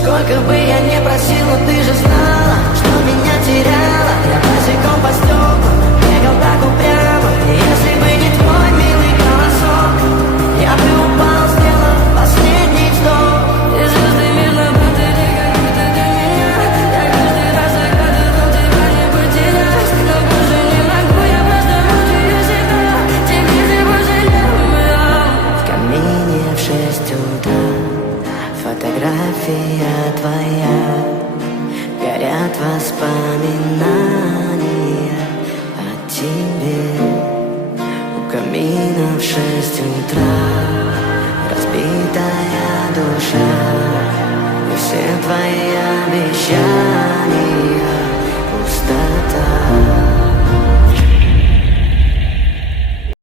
Сколько бы я не просил, но ты же знала, что меня теряла. Я босиком по стеклам бегал так упрямо. Если бы не твой милый голосок, я бы упал, сделав последний вздох. И звезды мирно падали, как будто для меня. Я каждый раз загадывал тебя не потерять, но больше не могу, я просто мучаю себя. Теперь ты пожалела. В камине в 6 утра фотография твоя, горят воспоминания о тебе. У камина в 6 утра разбитая душа, и все твои обещания